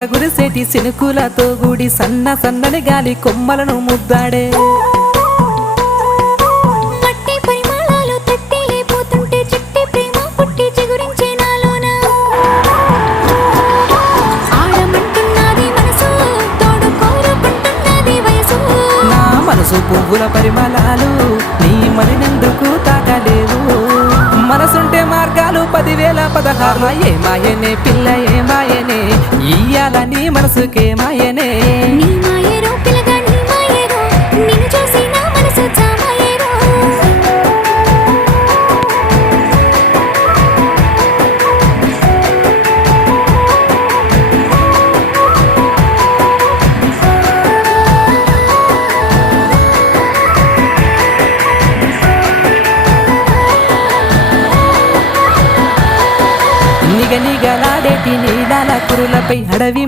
గురిసేటి సినుకులతో గుడి సన్న సన్నని గాలి కొమ్మలను ముద్దాడే మట్టి పరిమళాలు తట్టి లేపోతుంటే చిట్టి ప్రేమ పుట్టి చిగురించే నాలోన ఆడమంటున్నది మనసు తోడు కోరుకుంటున్నది వయసు నా మనసు పువ్వుల పరిమళాలు నీ మరినెందుకు తాకలేవు మనసుంటే మార్గాలు 10,016 ఏ మాయనే పిల్ల ఏ మాయనే ఇయ్యాల నీ మనసుకే మాయనే నీ మాయరో పిల్లగా నీ మాయరో నిన్ను చూసి నా మనసు చామాయరో నిగనిగలాడేటి నీలాల కురులపై అడవి